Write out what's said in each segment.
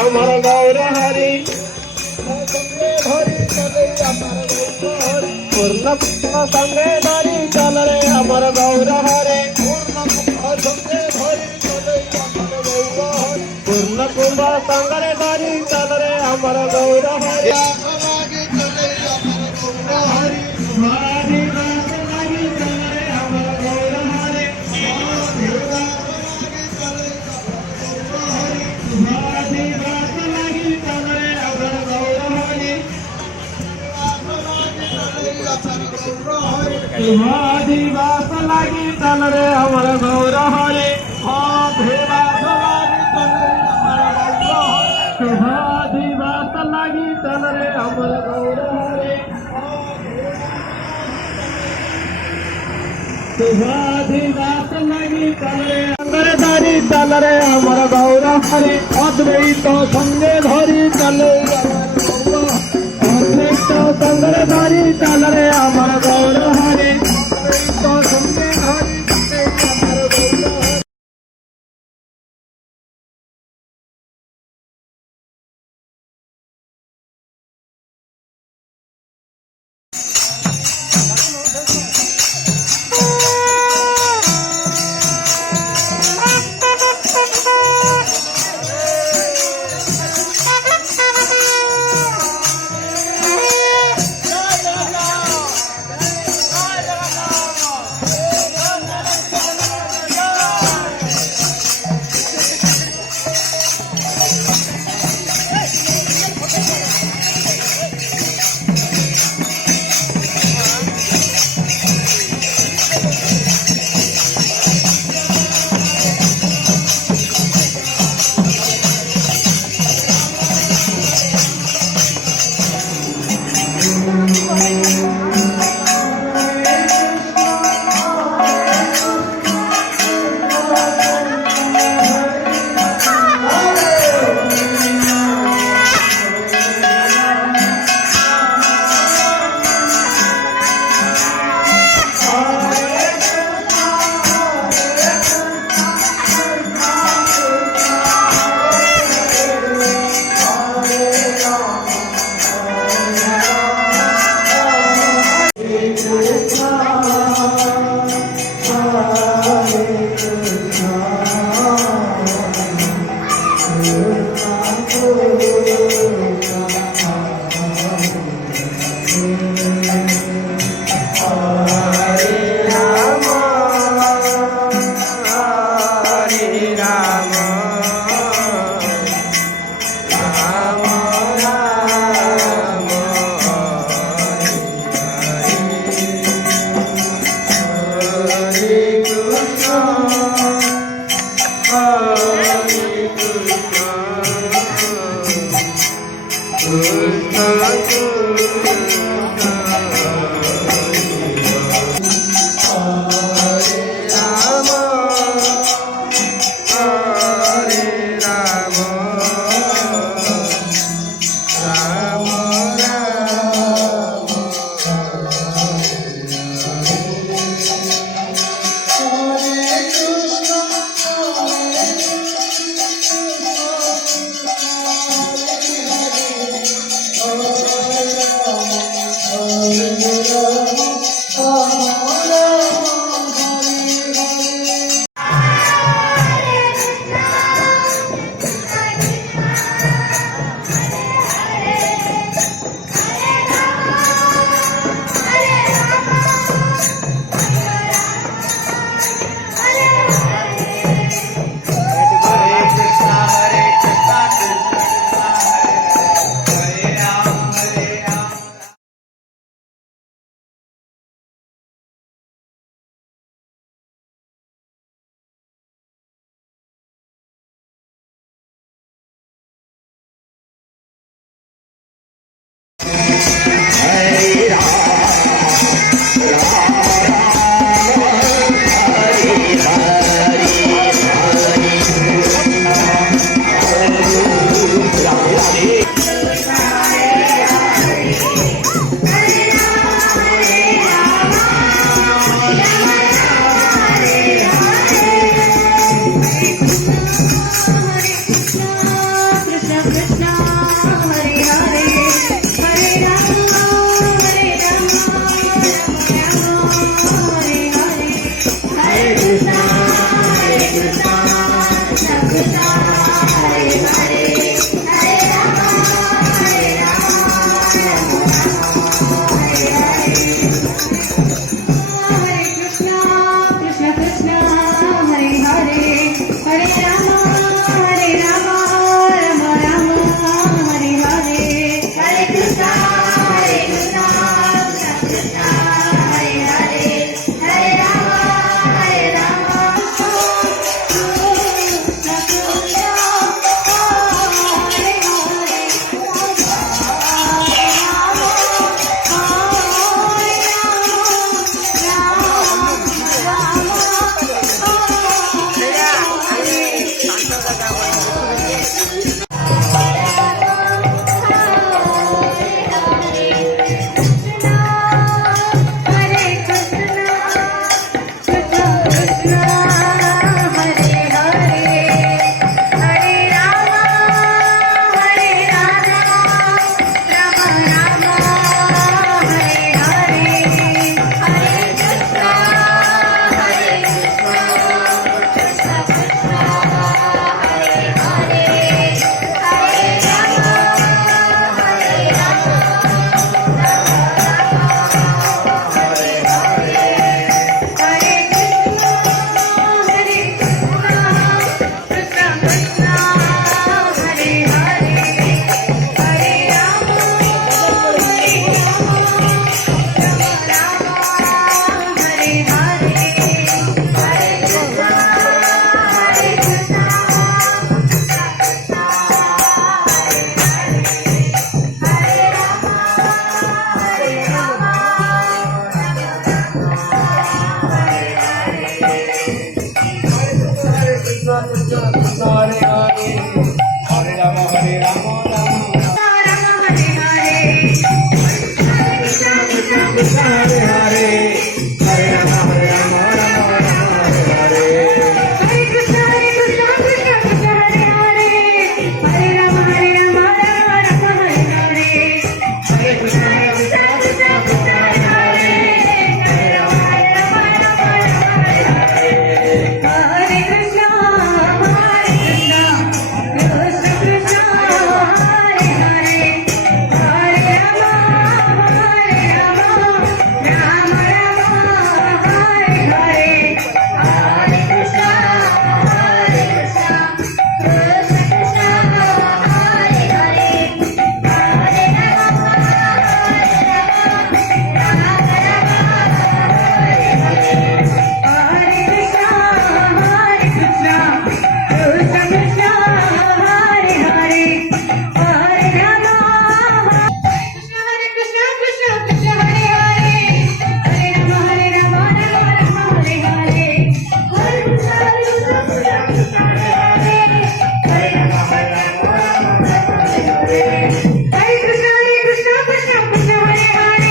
আমার গৌর হরি ধরি চলে আমার গৌর হরি পূর্ণ সঙ্গে ধরি চলে আমার গৌর হরে সঙ্গে ধরি চলে আমার গৌর হরি পূর্ণ কুম্ভ সঙ্গে ধরি চলে আমার গৌর হরি दिवस लगी चल रे अमर गौर हरे दिवस लगी चल रे अमर गौर हरे दिवस लगी चल रे अंगरधारी चल रे अमर गौर हरे अद्वैत संगे धरी चले अद्वैत संगरधारी चल रे अमर गौर हरे संगे धरी अमर गौर Hare Hare, Hare Rama Rama Hare Hare. Hare Krishna Krishna Krishna Hare Hare, Hare Rama Rama Rama Hare Hare. Hare Krishna Krishna Krishna Hare Hare, Hare Rama Rama Hare Hare. Hare Krishna Krishna Krishna Hare Hare, Hare Rama Rama Hare Hare. Hare Krishna Krishna Krishna Hare Hare, Hare Rama Hare Krishna Krishna Krishna Hare Hare, Hare Rama. Hare Krishna Krishna Krishna Hare Hare, Hare Rama Rama Hare Hare. Hare Krishna Krishna Krishna Hare Hare, Hare Rama Rama Hare Hare. Hare Krishna Krishna Krishna Krishna Hare Hare,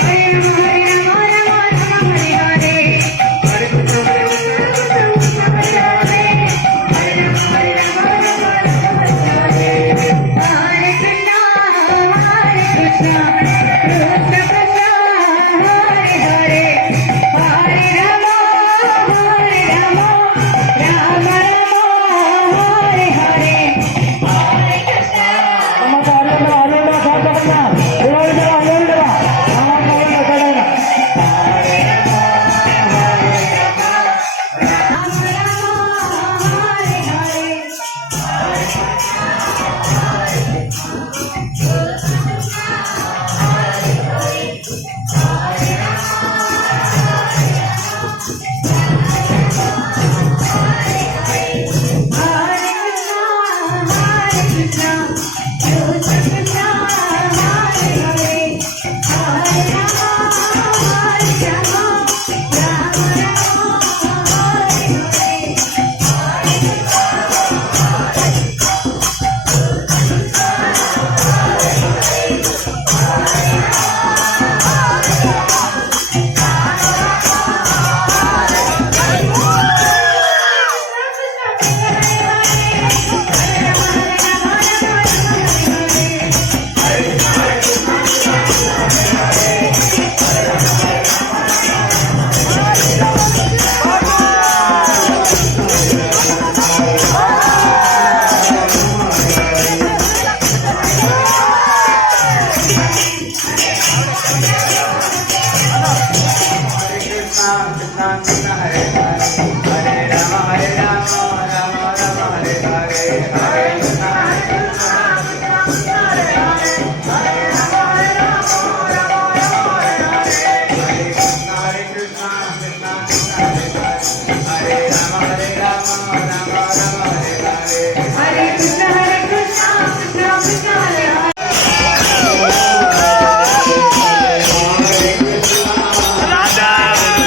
Hare Rama Rama Hare Hare. Hare Krishna Krishna Krishna Hare Hare,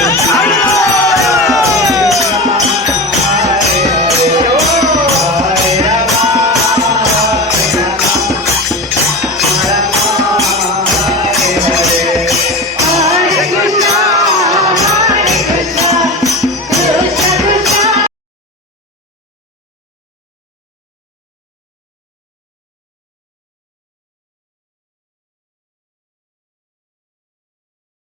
Hare Rama Hare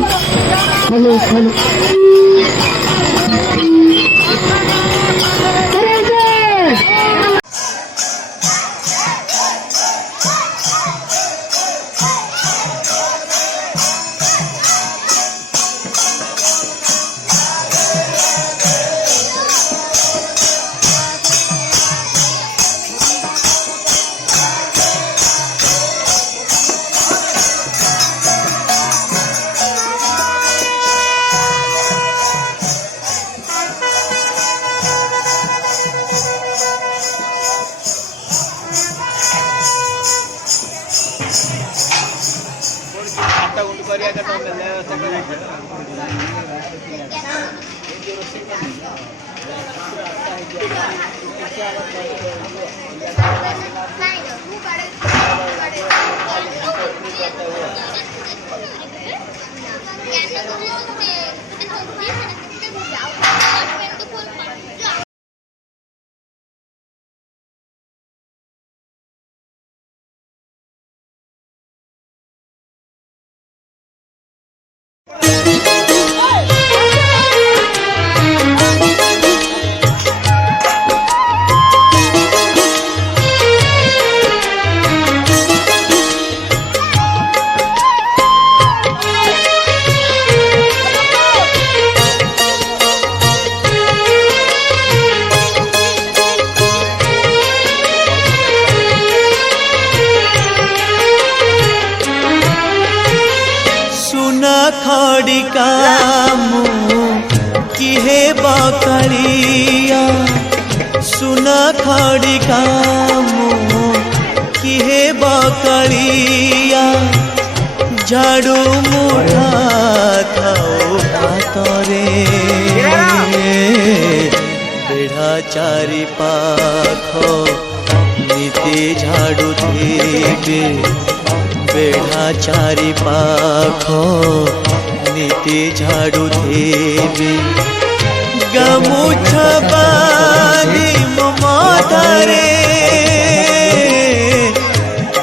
hello hello खड़िका किहे बकरिया सुन खड़िका किहे बकरिया झाड़ू मुठा थाओ हातरे बेढ़ा चारि पाख नीति झाड़ू थे बेढ़ा चारि पाख नीति झाड़ू देवी गामुछा बांधी मो माथारे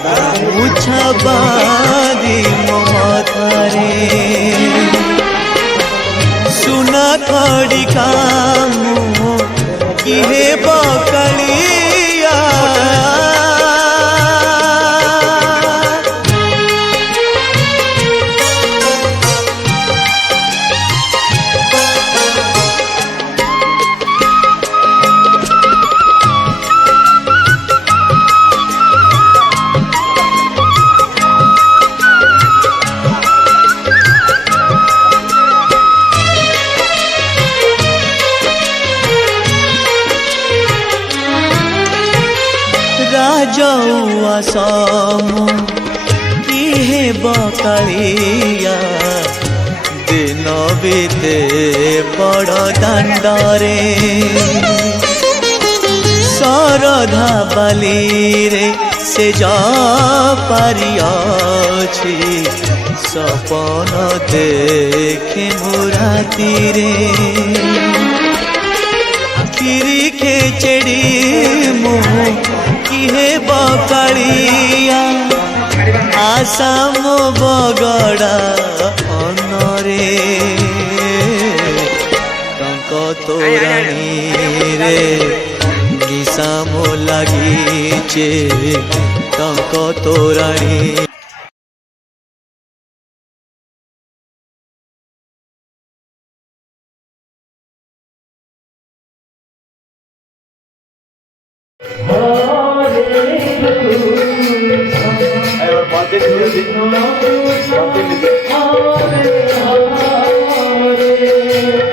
गामुछा बांधी मो माथारे सुना खड़िका किहे बकलिया राजौआ सामु किहे बकलिया दिन बीते बड़ दांडरे सरधा बाली रे से जा पारियाछि सपन देखे मुराती रे किरी खेचड़ी मुँह किहे बकलिया आसाम बगड़ा अनरे टंक तोराणी रे निशाम लागिचे टंक तोराणी हरे